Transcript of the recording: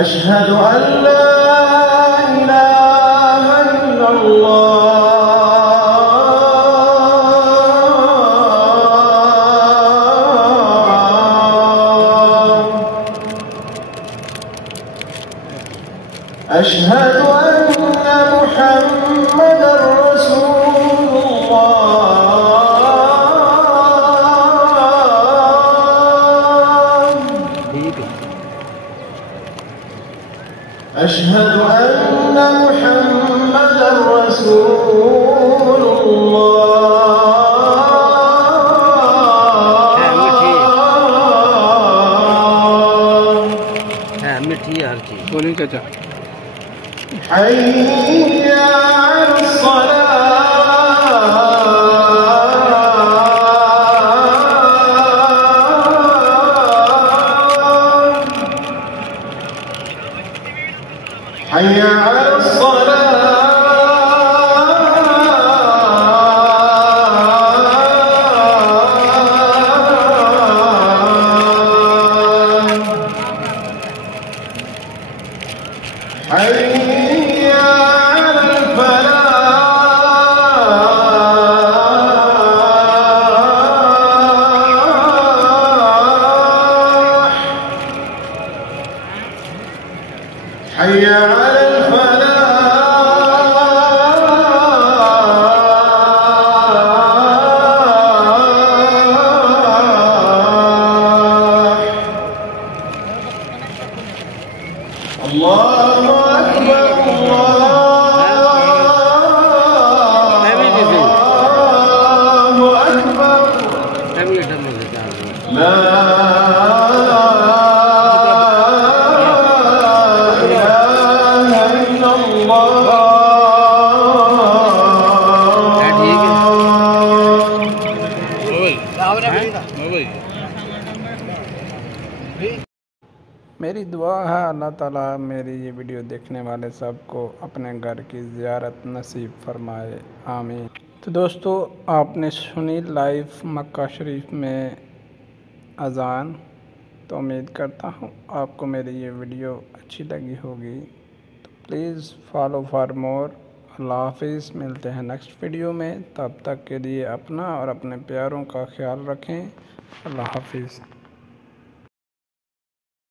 أشهد أن لا إله إلا الله أشهد أن محمدًا رسول الله أشهد أن محمدًا رسول الله मिठी हर चीज बोलिए चाचा। حي على الصلاة حي على حي على الفلاح حي على الفلاح الله أكبر لا إله إلا الله मेरी दुआ है अल्लाह ताला मेरी ये वीडियो देखने वाले सबको अपने घर की ज़ियारत नसीब फरमाए, आमीन। तो दोस्तों, आपने सुनी लाइव मक्का शरीफ में अज़ान। तो उम्मीद करता हूँ आपको मेरी ये वीडियो अच्छी लगी होगी। तो प्लीज़ फॉलो फॉर मोर। अल्लाह हाफिज़। मिलते हैं नेक्स्ट वीडियो में। तब तक के लिए अपना और अपने प्यारों का ख्याल रखें। अल्लाह हाफिज़।